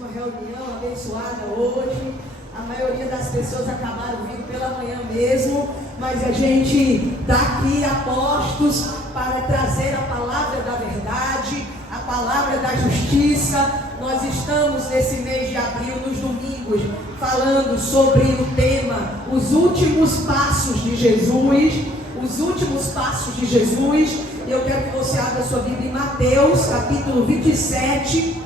uma reunião abençoada hoje. A maioria das pessoas acabaram vindo pela manhã mesmo, mas a gente está aqui a postos para trazer a palavra da verdade, a palavra da justiça. Nós estamos nesse mês de abril, nos domingos, falando sobre o tema Os Últimos Passos de Jesus. Os últimos passos de Jesus. Eu quero que você abra a sua Bíblia em Mateus, capítulo 27.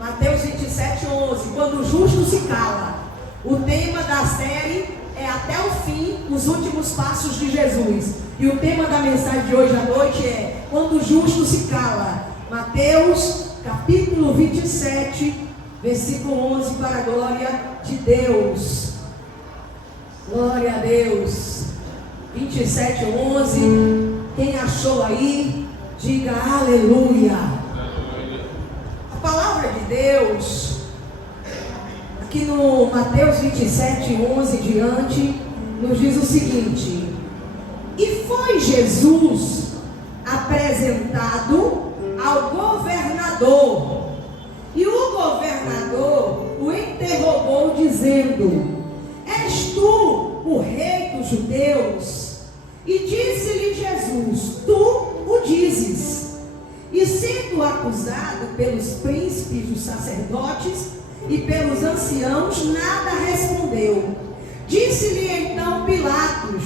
Mateus 27, 11. Quando o justo se cala. O tema da série é até o fim, os últimos passos de Jesus. E o tema da mensagem de hoje à noite é quando o justo se cala. Mateus, capítulo 27, versículo 11, para a glória de Deus. Glória a Deus. 27, 11. Quem achou aí, diga aleluia. A palavra de Deus, aqui no Mateus 27, 11 diante, nos diz o seguinte: e foi Jesus apresentado ao governador, e o governador o interrogou dizendo: és tu o rei dos judeus? E disse-lhe Jesus: tu o dizes. E sendo acusado pelos príncipes dos sacerdotes e pelos anciãos, nada respondeu. Disse-lhe então Pilatos: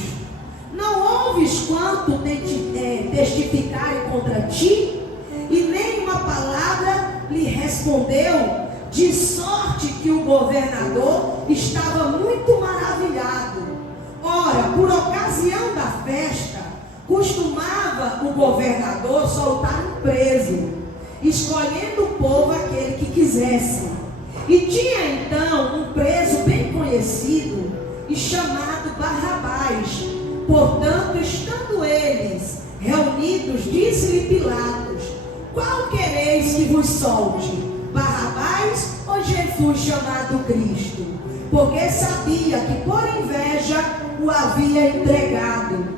não ouves quanto testificarem contra ti? E nenhuma palavra lhe respondeu, de sorte que o governador estava muito maravilhado. Ora, por ocasião da festa, costumava o governador soltar um preso, escolhendo o povo aquele que quisesse. E tinha então um preso bem conhecido e chamado Barrabás. Portanto, estando eles reunidos, disse-lhe Pilatos: qual quereis que vos solte, Barrabás ou Jesus chamado Cristo? Porque sabia que por inveja o havia entregado.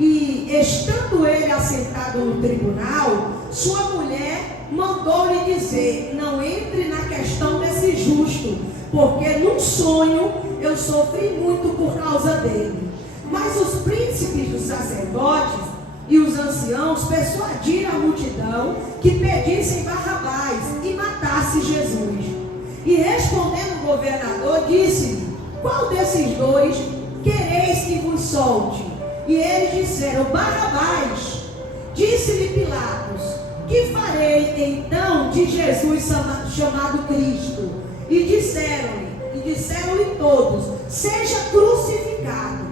E estando ele assentado no tribunal, sua mulher mandou-lhe dizer: não entre na questão desse justo, porque num sonho eu sofri muito por causa dele. Mas os príncipes dos sacerdotes e os anciãos persuadiram a multidão que pedissem Barrabás e matasse Jesus. E respondendo o governador, disse-lhe: qual desses dois quereis que vos solte? E eles disseram: Barrabás. Disse-lhe Pilatos: que farei então de Jesus chamado Cristo? E disseram-lhe todos: seja crucificado.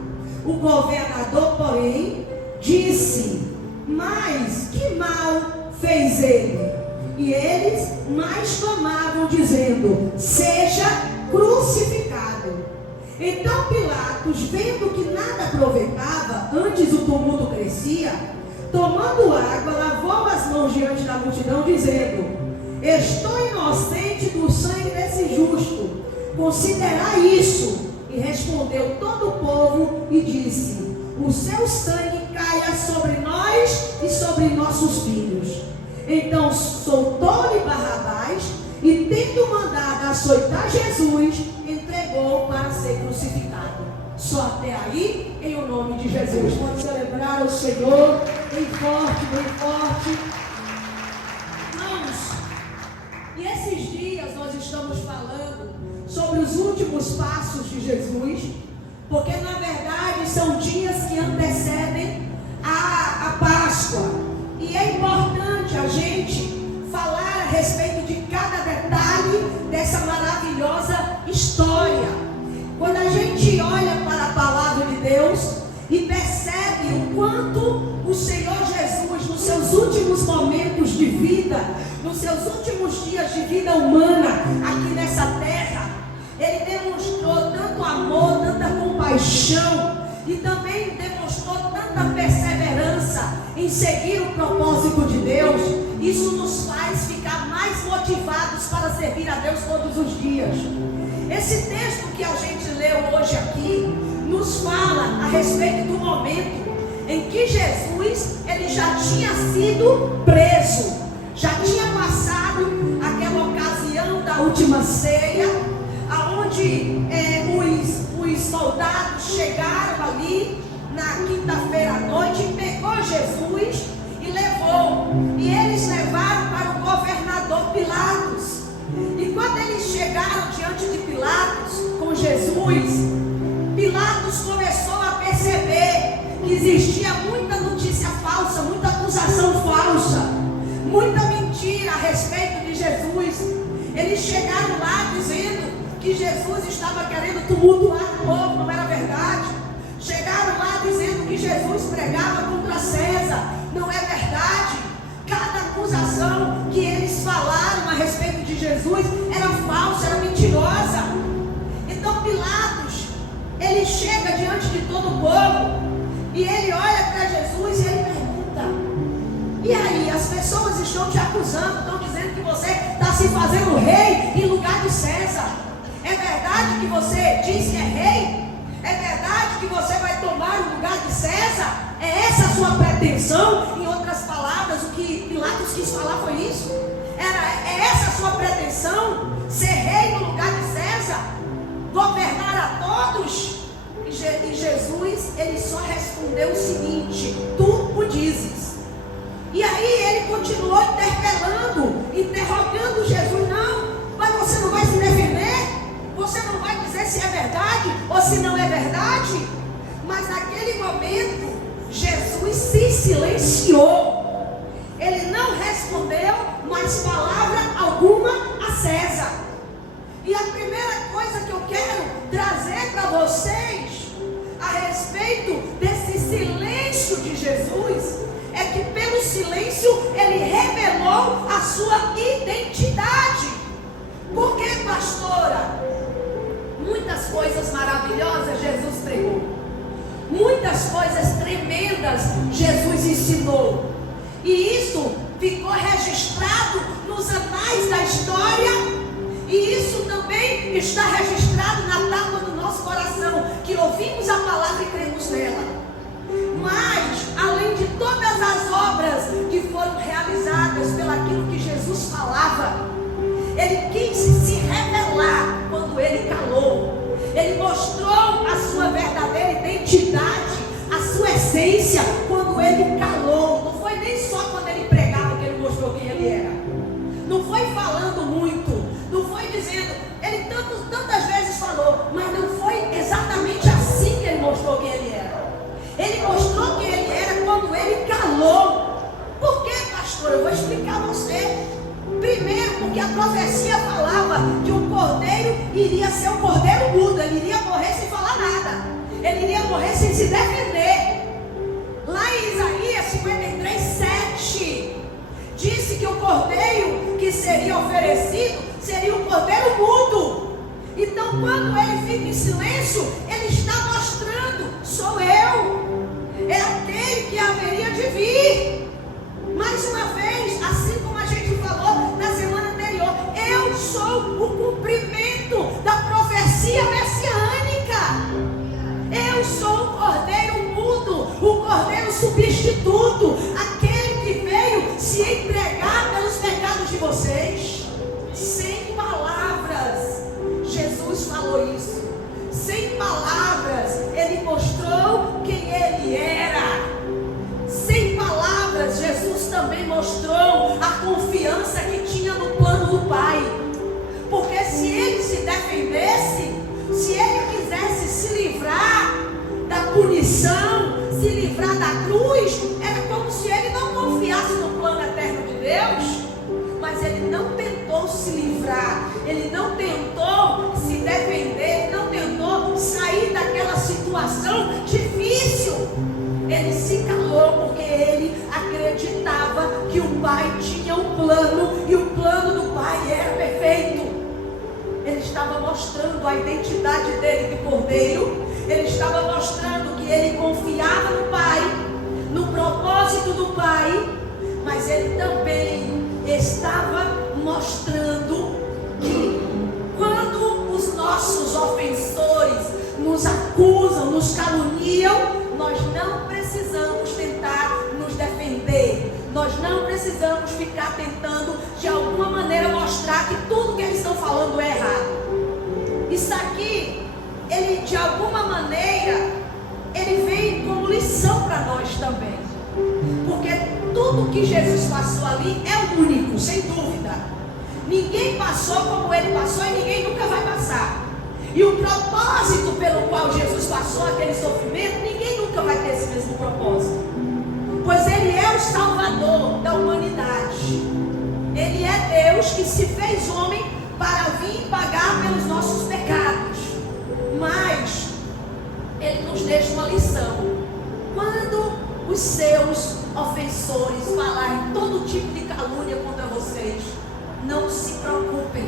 O governador, porém, disse: mas que mal fez ele? E eles mais clamavam, dizendo: seja crucificado. Então Pilatos, vendo que nada aproveitava, antes o tumulto crescia, tomando água, lavou as mãos diante da multidão, dizendo: estou inocente do sangue desse justo, considerai isso. E respondeu todo o povo e disse: o seu sangue caia sobre nós e sobre nossos filhos. Então soltou-lhe Barrabás e, tendo mandado açoitar Jesus, entregou para ser crucificado. Só até aí, em o nome de Jesus. Pode celebrar o Senhor bem forte, bem forte. Irmãos, e esses dias nós estamos falando sobre os últimos passos de Jesus, porque na verdade são dias que antecedem a Páscoa. E é importante a gente falar a respeito de cada detalhe dessa maravilhosa história. Quando a gente olha para a palavra de Deus e percebe o quanto o Senhor Jesus, nos seus últimos momentos de vida, nos seus últimos dias de vida humana aqui nessa terra, ele demonstrou tanto amor, tanta compaixão e também demonstrou tanta perseverança em seguir o propósito de Deus. Isso nos faz ficar mais motivados para servir a Deus todos os dias. Esse texto que a gente leu hoje aqui nos fala a respeito do momento em que Jesus ele já tinha sido preso, já tinha passado aquela ocasião da da última ceia, aonde os soldados chegaram ali na quinta-feira à noite, pegou Jesus e levou. E eles levaram para o governador Pilatos. E quando eles chegaram diante de Pilatos com Jesus, Pilatos começou a perceber que existia muita notícia falsa, muita acusação falsa, muita mentira a respeito de Jesus. Eles chegaram lá dizendo que Jesus estava querendo tumultuar o povo, não era verdade. Chegaram lá dizendo que Jesus pregava contra César, não é verdade. Cada acusação que eles falaram a respeito de Jesus era falsa, era mentirosa. Então Pilatos, ele chega diante de todo o povo e ele olha para Jesus e ele pergunta: e aí, as pessoas estão te acusando, estão dizendo que você está se fazendo rei em lugar de César. É verdade que você diz que é rei? É verdade que você vai tomar o lugar de César? É essa a sua pretensão? Em outras palavras, o que Pilatos quis falar foi isso? É essa a sua pretensão? Ser rei no lugar de César? Governar a todos? E Jesus, ele só respondeu o seguinte: tu o dizes. E aí ele continuou interrogando Jesus. Não, mas você não vai se defender? Você não vai dizer se é verdade ou se não é verdade? Mas naquele momento, Jesus se silenciou. Ele não respondeu mais palavra alguma a César. E a primeira coisa que eu quero trazer para vocês a respeito desse silêncio de Jesus é que pelo silêncio ele revelou a sua identidade. Por que, pastora? Muitas coisas maravilhosas Jesus pregou, muitas coisas tremendas Jesus ensinou, e isso ficou registrado nos anais da história, e isso também está registrado na tábua do nosso coração, que ouvimos a palavra e cremos nela. Mas, além de todas as obras que foram realizadas pelaquilo que Jesus falava, ele quis se revelar quando ele calou. Ele mostrou a sua verdadeira identidade, a sua essência, quando ele calou. Não foi nem só quando ele pregava que ele mostrou quem ele era. Não foi falando muito, não foi dizendo, ele tantas vezes falou, mas não foi exatamente assim que ele mostrou quem ele era. Ele mostrou quem ele era quando ele calou. Por que, pastor? Eu vou explicar a você. Primeiro, porque a profecia falava que o cordeiro iria ser um cordeiro mudo. Ele iria morrer sem falar nada. Ele iria morrer sem se defender. Lá em Isaías 53:7 disse que o cordeiro que seria oferecido seria um cordeiro mudo. Então, quando ele fica em silêncio, ele está mostrando: sou eu. É aquele que haveria de vir. Mais uma vez, assim como a gente falou na semana anterior, eu sou o cumprimento da profecia messiânica. Eu sou o cordeiro mudo, o cordeiro substituto, aquele que veio se entregar pelos pecados de vocês. Sem palavras, Jesus falou isso. Sem palavras, ele mostrou quem ele era. Sem palavras, Jesus também mostrou a confiança que tinha no plano do Pai. Porque se ele se defendesse, se ele quisesse se livrar da punição, se livrar da cruz, era como se ele não confiasse no plano eterno de Deus. Mas ele não tentou se livrar, ele não tentou se defender, ele não tentou sair daquela situação difícil. Ele se calou porque ele acreditava que o Pai tinha um plano e o plano do Pai era perfeito. Ele estava mostrando a identidade dele de cordeiro. Ele estava mostrando que ele confiava no Pai, no propósito do Pai. Mas ele também estava mostrando que quando os nossos ofensores nos acusam, nos caluniam, nós não precisamos tentar nos defender. Nós não precisamos ficar tentando de alguma maneira mostrar que tudo que eles estão falando maneira, ele vem como lição para nós também. Porque tudo que Jesus passou ali é único, sem dúvida. Ninguém passou como ele passou e ninguém nunca vai passar. E o propósito pelo qual Jesus passou aquele sofrimento, ninguém nunca vai ter esse mesmo propósito. Pois ele é o Salvador da humanidade. Ele é Deus que se fez homem para vir pagar pelos nossos pecados. Mas ele nos deixa uma lição. Quando os seus ofensores falarem todo tipo de calúnia contra vocês, não se preocupem,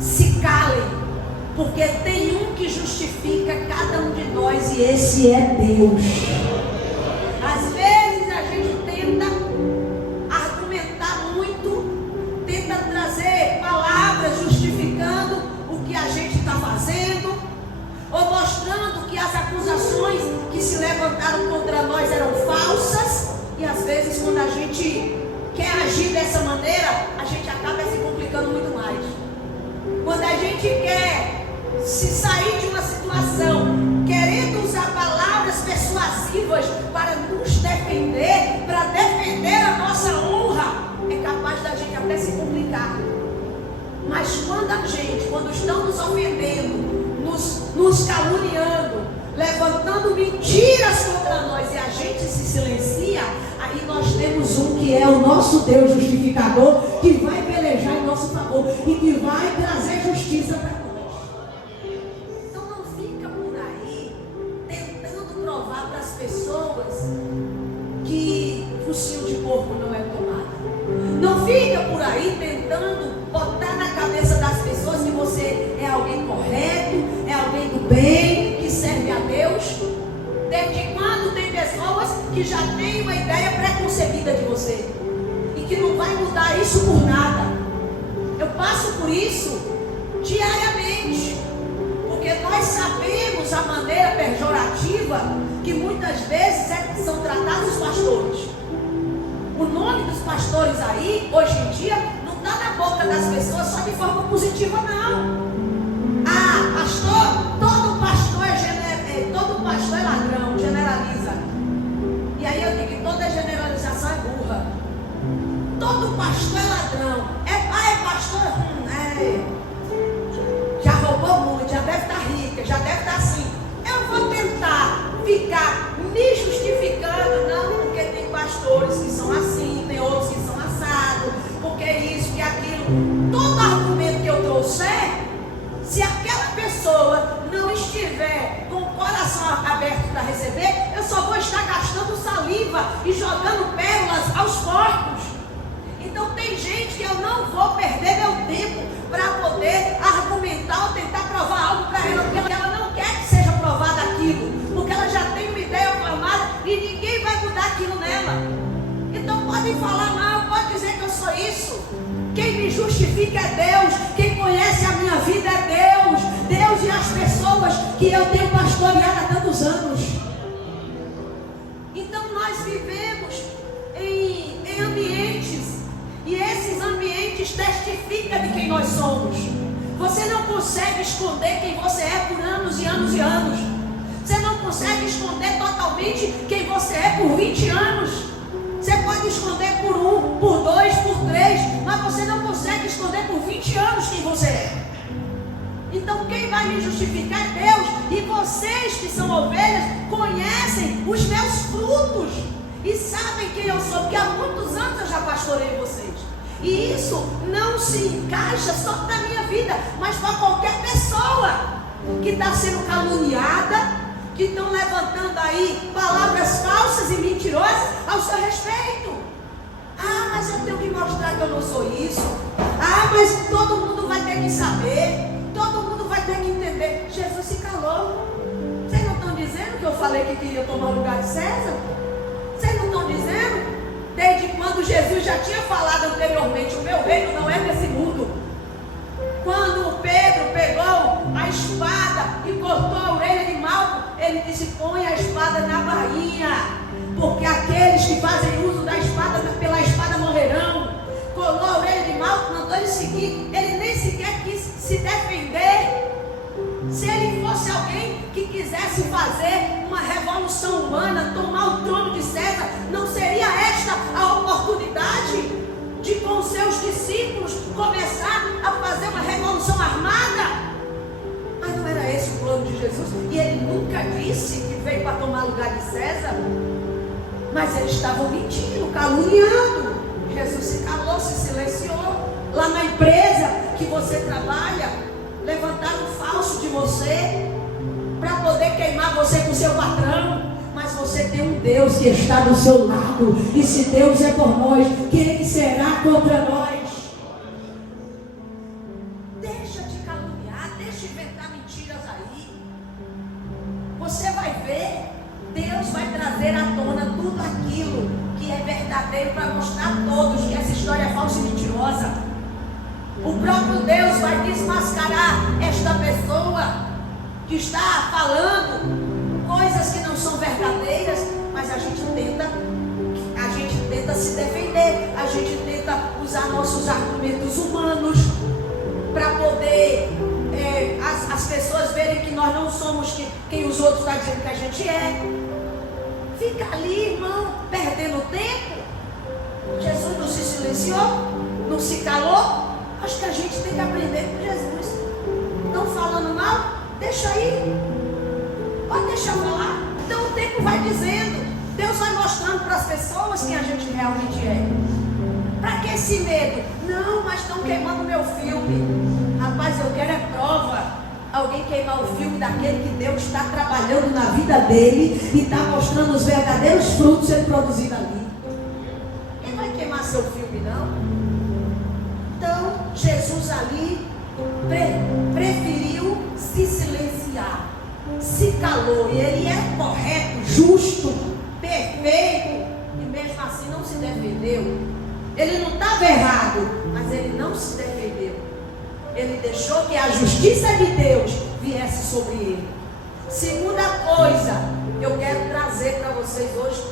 se calem, porque tem um que justifica cada um de nós e esse é Deus. Às vezes a gente tenta argumentar muito, tenta trazer palavras justificando o que a gente está fazendo, ou mostrando que as acusações que se levantaram contra nós eram falsas. E às vezes quando a gente quer agir dessa maneira, a gente acaba se complicando muito mais. Quando a gente quer se sair de uma situação, querendo usar palavras persuasivas para nos defender, para defender a nossa honra, é capaz da gente até se complicar. Mas quando estão nos ofendendo, nos caluniando, levantando mentiras contra nós e a gente se silencia, aí nós temos um que é o nosso Deus justificador, que vai pelejar em nosso favor e que vai trazer justiça para nós. Então não fica por aí tentando provar para as pessoas que focinho de porco não é tomada. Não fica por aí tentando botar na cabeça das pessoas que você é alguém correto, é alguém do bem, que serve a Deus. Desde quando tem pessoas que já têm uma ideia preconcebida de você e que não vai mudar isso por nada? Eu passo por isso diariamente, porque nós sabemos a maneira pejorativa que muitas vezes são tratados os pastores. O nome dos pastores aí, hoje em dia, não está na boca das pessoas só de forma positiva, não. Ah, pastor, todo pastor é ladrão, generaliza. E aí eu digo que toda generalização é burra. Todo pastor é ladrão. É pastor, já roubou muito, já deve estar rica, já deve estar assim. Eu vou tentar ficar me justificando, não, porque tem pastores que são assim, tem outros que são assados, porque isso, que aquilo. Todo argumento que eu trouxer, se aquela pessoa não estiver com o coração aberto para receber, eu só vou estar gastando saliva e jogando pérolas aos porcos. Então tem gente que eu não vou perder meu tempo para poder argumentar ou tentar provar algo para ela, porque ela não quer que seja provado aquilo, porque ela já tem uma ideia formada e ninguém vai mudar aquilo nela. Então pode falar mal, pode dizer que eu sou isso. Quem me justifica é Deus. Quem conhece a minha vida é Deus. Deus e as pessoas que eu tenho pastoreado há tantos anos. Então nós vivemos em ambientes, e esses ambientes testificam de quem nós somos. Você não consegue esconder quem você é por anos e anos e anos. Você não consegue esconder totalmente quem você é por 20 anos. Você pode esconder por 1, por 2, por 3, mas você não consegue esconder por 20 anos quem você é. Então quem vai me justificar é Deus. E vocês que são ovelhas conhecem os meus frutos e sabem quem eu sou, porque há muitos anos eu já pastorei vocês. E isso não se encaixa só na minha vida, mas para qualquer pessoa que está sendo caluniada, que estão levantando aí palavras falsas e mentirosas ao seu respeito. Ah, mas eu tenho que mostrar que eu não sou isso. Ah, mas todo mundo vai ter que saber. Todo mundo vai ter que entender. Jesus se calou. Vocês não estão dizendo que eu falei que queria tomar o lugar de César? Vocês não estão dizendo? Desde quando Jesus já tinha falado anteriormente, o meu reino não é desse mundo. Quando Pedro pegou a espada e cortou a orelha de Malco, ele disse: põe a espada na bainha, porque aqueles que fazem uso da espada, pela espada morrerão. Colou a orelha de Malco, mandou ele seguir. Ele nem sequer quis se defender. Se ele fosse alguém que quisesse fazer uma revolução humana, tomar o trono de César, não seria esta a oportunidade de, com seus discípulos, começar a fazer uma revolução armada? Mas não era esse o plano de Jesus. E ele nunca disse que veio para tomar lugar de César. Mas eles estavam mentindo, caluniando. Jesus se calou, se silenciou. Lá na empresa que você trabalha, levantaram um falso de você para poder queimar você com seu patrão. Mas você tem um Deus que está do seu lado. E se Deus é por nós, quem será contra nós? Deixa de caluniar, deixa de inventar mentiras aí. Você vai ver, Deus vai trazer à tona tudo aquilo que é verdadeiro para mostrar a todos que essa história é falsa e mentirosa. O próprio Deus vai desmascarar esta pessoa que está falando coisas que não são verdadeiras, mas a gente tenta se defender, a gente tenta usar nossos argumentos humanos para poder as pessoas verem que nós não somos quem os outros estão dizendo que a gente é. Fica ali, irmão, perdendo tempo. Jesus não se silenciou, não se calou. Acho que a gente tem que aprender com Jesus. Não falando mal, deixa aí. Pode deixar falar. Então o tempo vai dizendo. Deus vai mostrando para as pessoas quem a gente realmente é. Para que esse medo? Não, mas estão queimando meu filme. Rapaz, eu quero é prova. Alguém queimar o filme daquele que Deus está trabalhando na vida dele e está mostrando os verdadeiros frutos sendo produzidos ali. Quem vai queimar seu filme, não? Então, Jesus ali preferiu se silenciar, se calou, e ele é correto, justo, perfeito, e mesmo assim não se defendeu. Ele não estava errado, mas ele não se defendeu. Ele deixou que a justiça de Deus viesse sobre ele. Segunda coisa que eu quero trazer para vocês hoje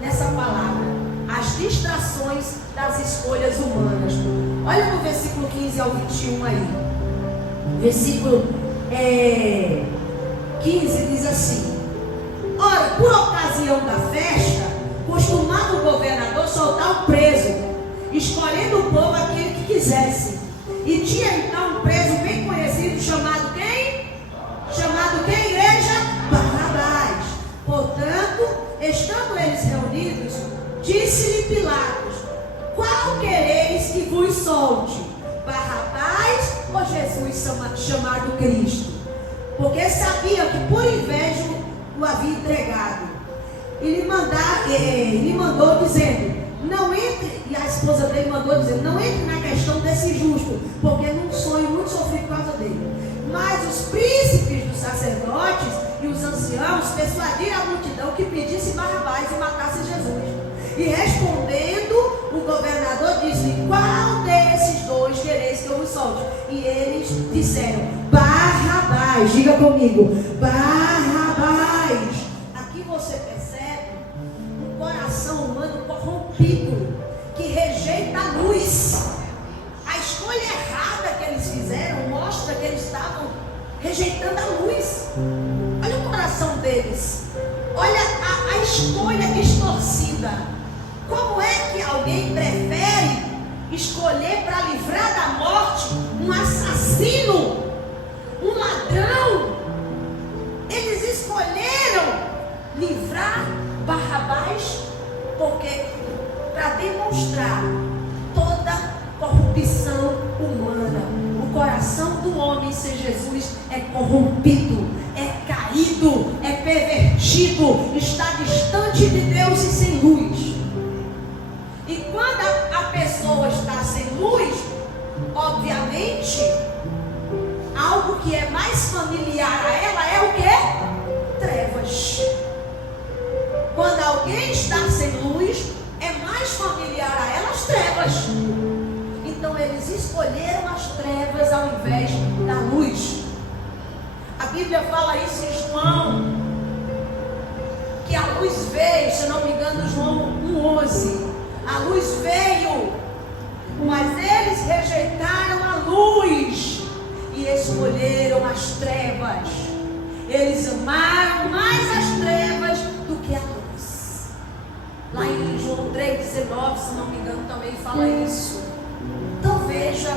nessa palavra: as distrações das escolhas humanas. Olha no versículo 15 ao 21 aí. Versículo 15 diz assim: ora, por ocasião da festa, costumava o governador soltar o preso, escolhendo o povo aquele que quisesse. E tinha então um preso bem conhecido, chamado quem? Chamado quem, igreja? Barrabás. Portanto, estando eles reunidos, disse-lhe Pilatos: qual quereis que vos solte? Barrabás ou Jesus chamado Cristo? Porque sabia que por inveja o havia entregado. E lhe mandou dizendo: não entre, e a esposa dele mandou dizer: não entre na questão desse justo, porque num sonho muito sofri por causa dele. Mas os príncipes dos sacerdotes e os anciãos persuadiram a multidão que pedisse Barrabás e matasse Jesus. E respondendo, o governador disse: qual desses dois quereis que eu vos solte? E eles disseram: Barrabás. Diga comigo: Barrabás. Aqui você percebe um coração humano corrompido, que rejeita a luz. A escolha errada que eles fizeram mostra que eles estavam rejeitando a luz. Olha o coração deles. Olha a escolha distorcida. Como é que alguém prefere escolher para livrar da morte um assassino, um ladrão? Eles escolheram livrar Barrabás porque para demonstrar toda corrupção humana. O coração do homem sem Jesus é corrompido, é caído, é pervertido, está distante de Deus e sem luz. E quando a pessoa está sem luz, obviamente, algo que é mais familiar a ela é o quê? Trevas. Quando alguém está sem luz, é mais familiar a ela as trevas. Então eles escolheram as trevas ao invés da luz. A Bíblia fala isso em João, que a luz veio, se não me engano, João 1,11. A luz veio, mas eles rejeitaram a luz e escolheram as trevas. eles amaram mais as trevas do que a luz. Lá em João 3,19, se não me engano, também fala isso. Então veja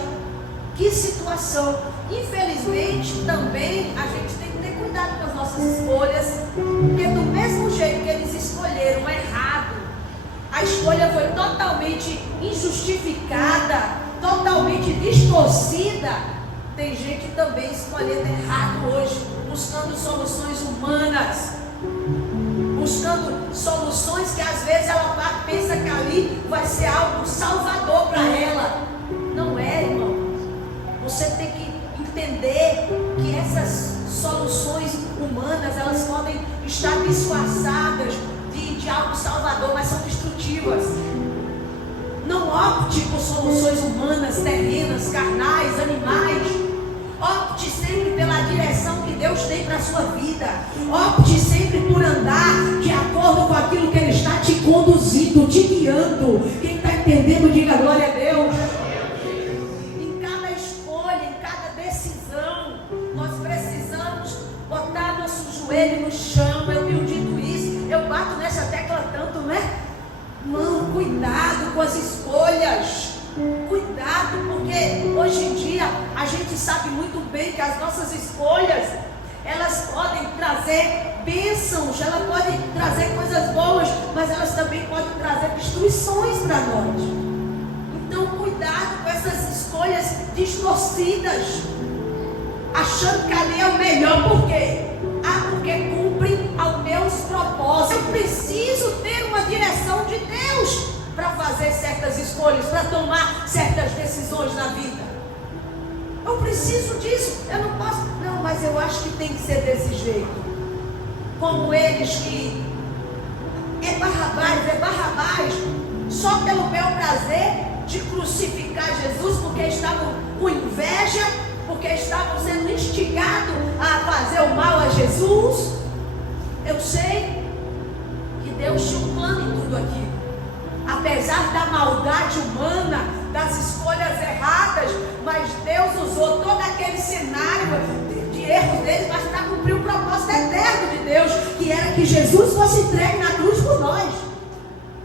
que situação. Infelizmente também a gente tem que ter cuidado com as nossas escolhas, porque do mesmo jeito que eles escolheram errado, a escolha foi totalmente injustificada, totalmente distorcida. Tem gente também escolhendo errado hoje, buscando soluções humanas, buscando soluções que às vezes ela pensa que ali vai ser algo salvador para ela. Não é, irmão. Você tem que entender que essas soluções humanas, elas podem estar disfarçadas de algo salvador, mas são destrutivas. Não opte por soluções humanas, terrenas, carnais, animais. Opte sempre pela direção que Deus tem para a sua vida. Opte sempre por andar de acordo com aquilo que Ele está te conduzindo, te guiando. Quem está entendendo, diga glória a Deus. Em cada escolha, em cada decisão, nós precisamos botar nosso joelho no chão. Eu tenho dito isso, eu bato nessa tecla tanto, né? Não, cuidado com as escolhas. Cuidado, porque hoje em dia a gente sabe muito bem que as nossas escolhas, elas podem trazer bênçãos, elas podem trazer coisas boas, mas elas também podem trazer destruições para nós. Então cuidado com essas escolhas distorcidas, achando que ali é o melhor. Por quê? Porque cumprem aos meus propósitos. Eu preciso ter uma direção de Deus para fazer certas escolhas, para tomar certas decisões na vida. Eu preciso disso. Eu não posso, não, mas eu acho que tem que ser desse jeito. Como eles que é Barrabás, só pelo meu prazer de crucificar Jesus, porque estavam com inveja, porque estavam sendo instigados a fazer o mal a Jesus. Eu sei que Deus tinha um plano em tudo aquilo. Apesar da maldade humana, das escolhas erradas, mas Deus usou todo aquele cenário de erros deles, mas para cumprir o propósito eterno de Deus, que era que Jesus fosse entregue na cruz por nós.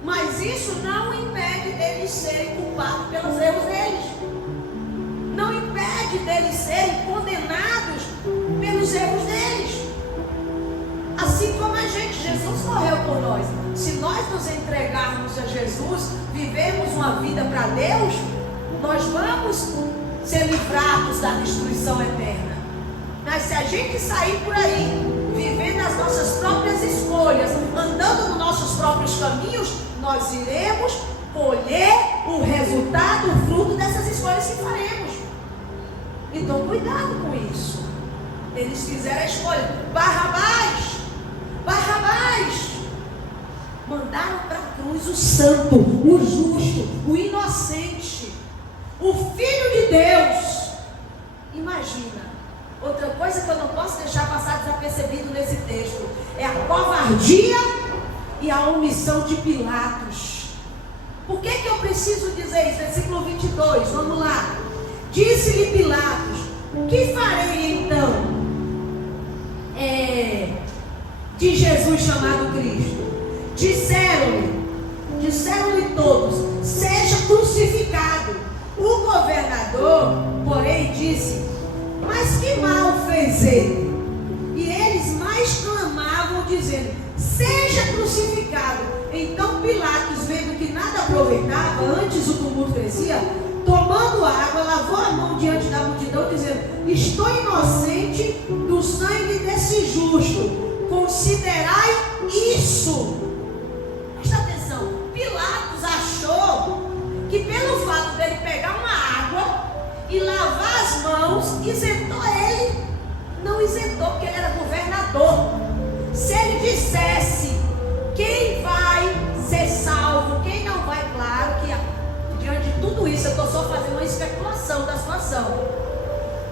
Mas isso não impede deles serem culpados pelos erros deles. Não impede deles serem condenados pelos erros deles. Assim como a gente, Jesus morreu por nós. Se nós nos entregarmos a Jesus, vivemos uma vida para Deus, nós vamos ser livrados da destruição eterna. Mas se a gente sair por aí, vivendo as nossas próprias escolhas, andando nos nossos próprios caminhos, nós iremos colher o resultado, o fruto dessas escolhas que faremos. Então cuidado com isso. Eles fizeram a escolha. Barrabás, mandaram para a cruz o santo, o justo, o inocente, o Filho de Deus. Imagina. Outra coisa que eu não posso deixar passar desapercebido nesse texto é a covardia e a omissão de Pilatos. Por que eu preciso dizer isso? Versículo 22, vamos lá. Disse-lhe Pilatos: que farei então de Jesus chamado Cristo? Disseram-lhe todos: seja crucificado. O governador, porém, disse: mas que mal fez ele? E eles mais clamavam, dizendo: seja crucificado. Então Pilatos, vendo que nada aproveitava, antes o tumulto crescia, tomando água, lavou a mão diante da multidão, dizendo: estou inocente do sangue desse justo. Considerai isso. Presta atenção. Pilatos achou que pelo fato dele pegar uma água e lavar as mãos, isentou ele. Não isentou, porque ele era governador. Se ele dissesse quem vai ser salvo, quem não vai, claro que diante de tudo isso eu estou só fazendo uma especulação da situação.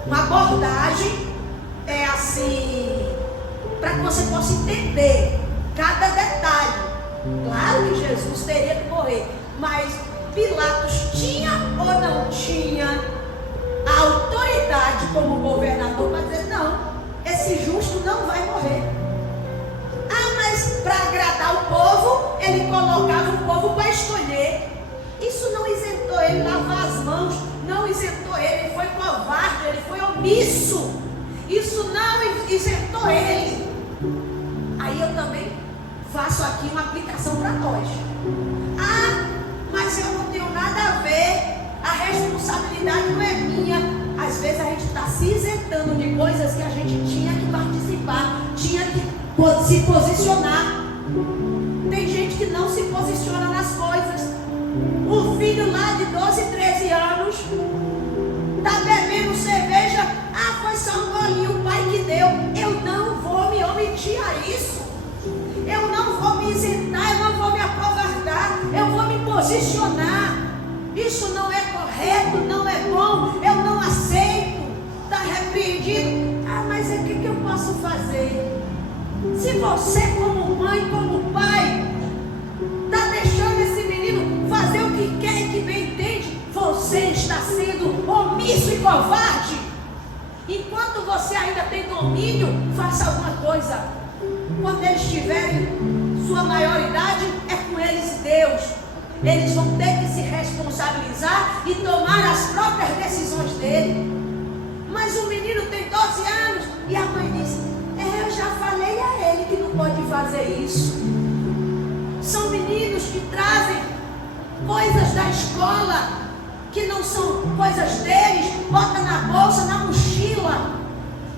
Uma abordagem é assim, para que você possa entender cada detalhe. Claro que Jesus teria que morrer, mas Pilatos tinha ou não tinha a autoridade como governador para dizer: não, esse justo não vai morrer. ele colocava o povo para escolher. Isso não isentou ele de lavar as mãos, não isentou ele foi covarde, ele foi omisso. Isso não isentou ele. Aí eu também faço aqui uma aplicação para nós. Ah, mas eu não tenho nada a ver, a responsabilidade não é minha. Às vezes a gente está se isentando de coisas que a gente tinha que participar, tinha que se posicionar. Tem gente que não se posiciona nas coisas. O filho lá de 12, 13 anos está bebendo cerveja. Ah, foi só um golinho, o pai que deu. Eu não vou me omitir a isso. Eu não vou me isentar, eu não vou me acovardar. Eu vou me posicionar. Isso não é correto, não é bom. Eu não aceito. Está repreendido. Ah, mas o que eu posso fazer? Se você, como mãe, como pai, está deixando esse menino fazer o que quer e que bem entende, você está sendo omisso e covarde. Enquanto você ainda tem domínio, faça alguma coisa. Quando eles tiverem sua maioridade, é com eles Deus. Eles vão ter que se responsabilizar e tomar as próprias decisões dele. Mas o menino tem 12 anos e a mãe diz: eu já falei a ele que não pode fazer isso. São meninos que trazem coisas da escola que não são coisas deles, bota na bolsa, na mochila.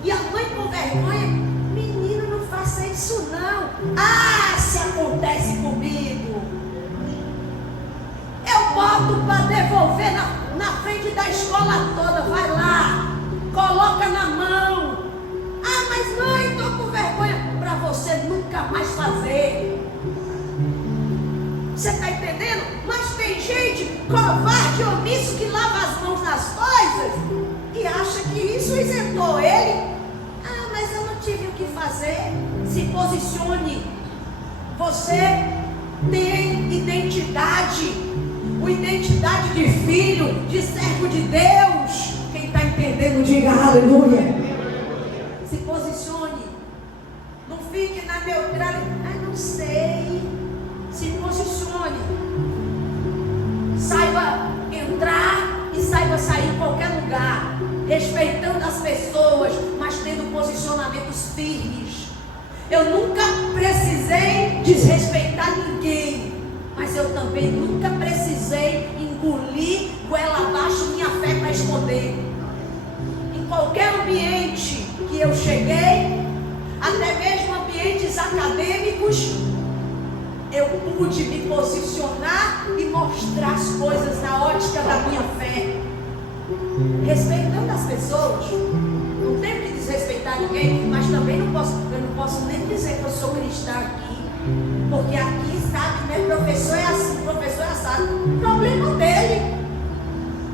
E a mãe com vergonha: menino, não faça isso não. Ah, se acontece comigo, eu boto para devolver na frente da escola toda. Vai lá, coloca na mão. Ah, mas mãe, estou com vergonha. Para você nunca mais fazer. Você está entendendo? Mas tem gente covarde, omisso, que lava as mãos nas coisas e acha que isso isentou ele. Ah, mas eu não tive o que fazer. Se posicione. Você tem identidade. Uma identidade de filho, de servo de Deus. Quem está entendendo, diga aleluia. Se posicione. Não fique na neutralidade. Ah, não sei. Se posicione. Saiba entrar e saiba sair em qualquer lugar, respeitando as pessoas, mas tendo posicionamentos firmes. Eu nunca precisei desrespeitar ninguém, mas eu também nunca precisei engolir goela abaixo minha fé para esconder. Em qualquer ambiente que eu cheguei, até mesmo ambientes acadêmicos, eu pude me posicionar e mostrar as coisas na ótica da minha fé, respeitando as pessoas. Não tenho que desrespeitar ninguém, mas também eu não posso nem dizer que eu sou cristã aqui, porque aqui sabe, né? Professor é assim, professor é assado. Problema dele.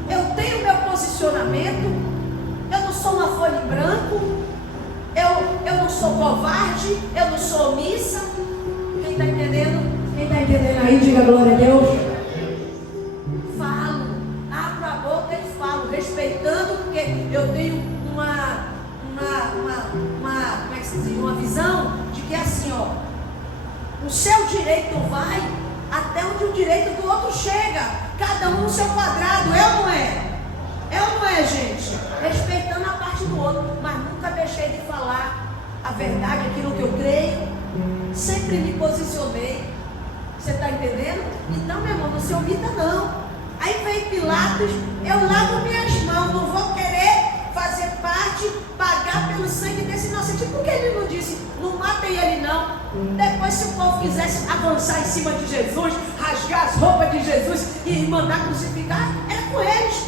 Eu tenho meu posicionamento. Eu não sou uma folha em branco. Eu não sou covarde. Eu não sou omissa. Quem está entendendo? Quem está entendendo aí, diga glória a Deus. Falo, abro a boca e falo, respeitando, porque eu tenho como é que se diz? Uma visão de que é assim, ó, o seu direito vai até onde o direito do outro chega, cada um no seu quadrado, é ou não é? É ou não é, gente? Respeitando a parte do outro, mas nunca deixei de falar a verdade, aquilo que eu creio, sempre me posicionei. Você está entendendo? Então, meu irmão, não se omita não. Aí vem Pilatos, eu lavo minhas mãos, não vou querer fazer parte, pagar pelo sangue desse inocente. Por que ele não disse, não matem ele não? Depois, se o povo quisesse avançar em cima de Jesus, rasgar as roupas de Jesus e mandar crucificar, era com eles.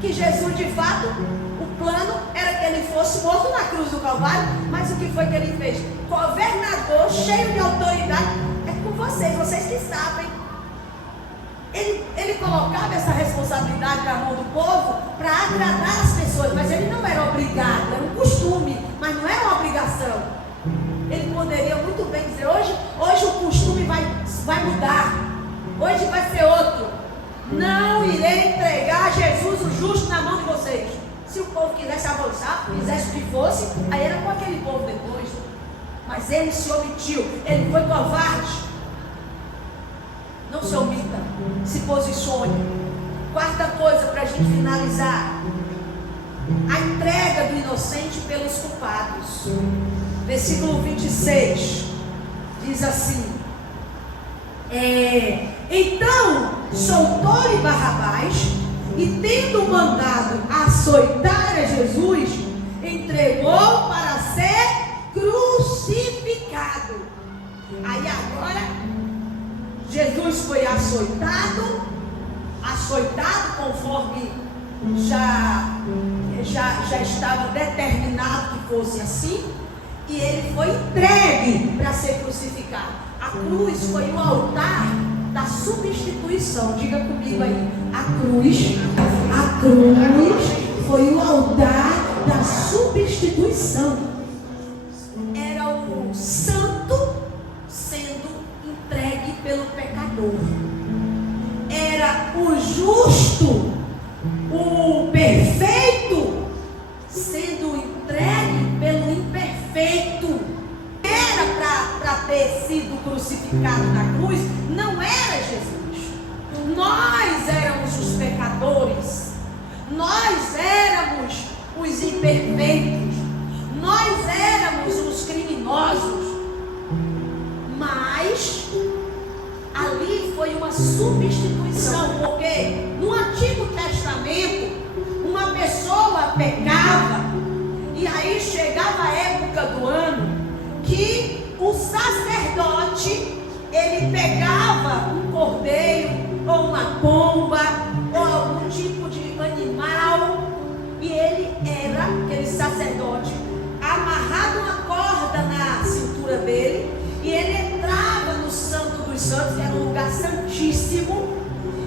Que Jesus, de fato, o plano era que ele fosse morto na cruz do Calvário, mas o que foi que ele fez? Governador, cheio de autoridade. É com vocês que sabem. Ele colocava essa responsabilidade na mão do povo para agradar as pessoas, mas ele não era obrigado, era um costume, mas não era uma obrigação. Ele poderia muito bem dizer, hoje o costume vai mudar, hoje vai ser outro. Não irei entregar Jesus o justo na mão de vocês. Se o povo quisesse avançar, fizesse o que fosse, aí era com aquele povo depois. Mas ele se omitiu, ele foi covarde. Não se omita, se posicione. Quarta coisa para a gente finalizar: a entrega do inocente pelos culpados. Versículo 26 diz assim: então soltou-lhe Barrabás, e tendo mandado açoitar a Jesus, entregou para ser crucificado. Aí agora Jesus foi açoitado conforme já estava determinado que fosse assim, e ele foi entregue para ser crucificado. A cruz foi o altar da substituição. Diga comigo aí: a cruz foi o altar da substituição. Era o santo sendo entregue pelo pecador. Era o justo, o perfeito sendo entregue pelo imperfeito. Era para ter sido crucificado na cruz, não era Jesus. Nós éramos os pecadores, nós éramos os imperfeitos, nós éramos os criminosos. Mas ali foi uma substituição, porque no Antigo Testamento uma pessoa pecava, e aí chegava a época do ano que o sacerdote, ele pegava um cordeiro ou uma pomba ou algum tipo de animal, e ele era, aquele sacerdote, amarrado uma corda na cintura dele, e ele entrava no Santo dos Santos, que era um lugar santíssimo,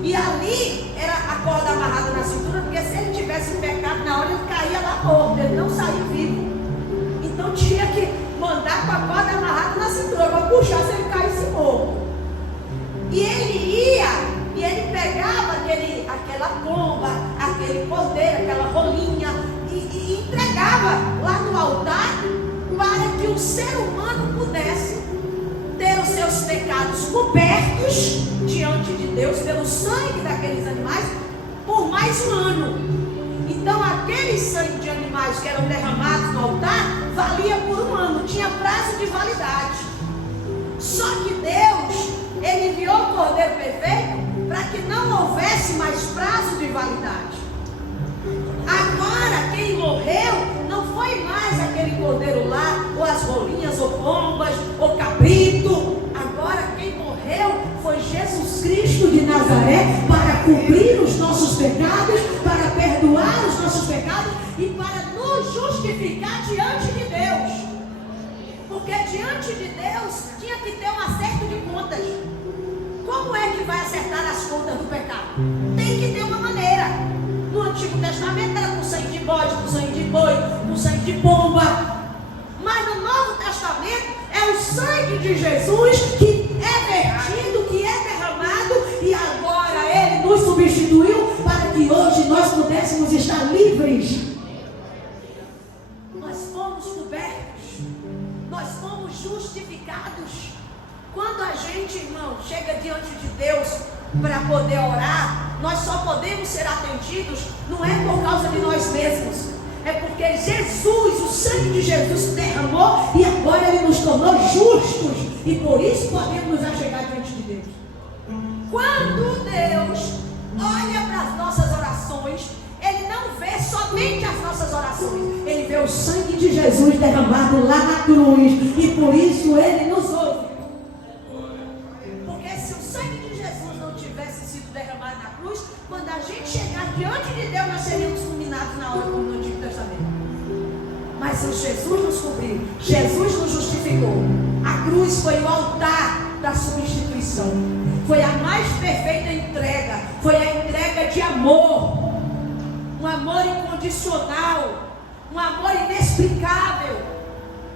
e ali era a corda amarrada na cintura, porque se ele tivesse pecado na hora, ele caía lá morto, ele não saía vivo. Então tinha que mandar com a corda amarrada na cintura para puxar se ele caísse morto. E ele ia, e ele pegava aquela pomba, aquele cordeiro, aquela rolinha, e entregava lá no altar, para que o ser humano pudesse ter os seus pecados cobertos diante de Deus pelo sangue daqueles animais por mais um ano. Então aquele sangue de animais que eram derramados no altar valia por um ano, tinha prazo de validade. Só que Deus, ele enviou o Cordeiro perfeito para que não houvesse mais prazo de validade. Agora quem morreu não foi mais aquele cordeiro lá, ou as rolinhas, ou pombas, ou cabrito. Agora quem morreu foi Jesus Cristo de Nazaré, para cobrir os nossos pecados, para perdoar os nossos pecados e para nos justificar diante de Deus. Porque diante de Deus tinha que ter um acerto de contas. Como é que vai acertar as contas do pecado? Tem que ter uma maneira. No Antigo Testamento era com sangue de bode, com sangue de boi, com sangue de pomba. Mas no Novo Testamento é o sangue de Jesus que é vertido, que é derramado, e agora Ele nos substituiu para que hoje nós pudéssemos estar livres. Nós fomos cobertos, nós fomos justificados. Quando a gente, irmão, chega diante de Deus para poder orar, nós só podemos ser atendidos, não é por causa de nós mesmos, é porque Jesus, o sangue de Jesus derramou, e agora Ele nos tornou justos, e por isso podemos nos achegar diante de Deus. Quando Deus olha para as nossas orações, Ele não vê somente as nossas orações, Ele vê o sangue de Jesus derramado lá na cruz, e por isso Ele nos ouve. Porque se o sangue de Jesus não tivesse sido derramado na cruz, quando a gente chegar diante de Deus, nós seríamos fulminados na hora, como no Antigo Testamento. Mas se Jesus nos cobriu, Jesus nos justificou, a cruz foi o altar da substituição, foi a mais perfeita entrega, foi a entrega de amor, um amor incondicional, um amor inexplicável.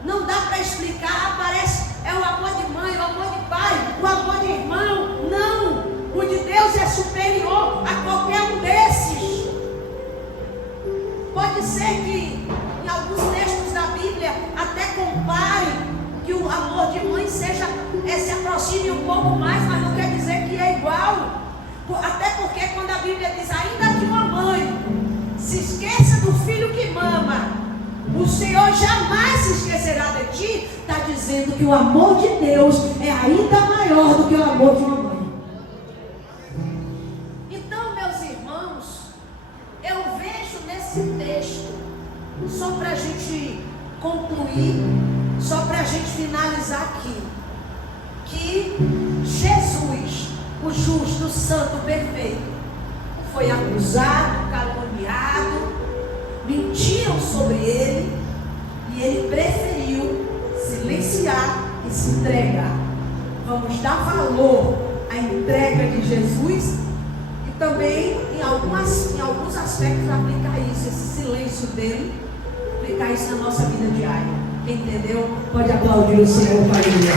Não dá para explicar, parece, é o amor de mãe, o amor de pai, o amor de irmão. Não, o de Deus é superior a qualquer um desses. Pode ser que em alguns textos da Bíblia até compare que o amor de mãe se aproxime um pouco mais, mas não quer dizer que é igual. Até porque quando a Bíblia diz, ainda que uma mãe se esqueça do filho que mama, o Senhor jamais se esquecerá de ti. Está dizendo que o amor de Deus é ainda maior do que o amor de uma mãe. Então, meus irmãos, eu vejo nesse texto, só para a gente concluir, só para a gente finalizar aqui, que Jesus, o justo, o santo, o perfeito, foi acusado, caluniado, mentiram sobre ele, e ele preferiu silenciar e se entregar. Vamos dar valor à entrega de Jesus e também em alguns aspectos aplicar isso, esse silêncio dele, aplicar isso na nossa vida diária. Quem entendeu, pode aplaudir o Senhor, família.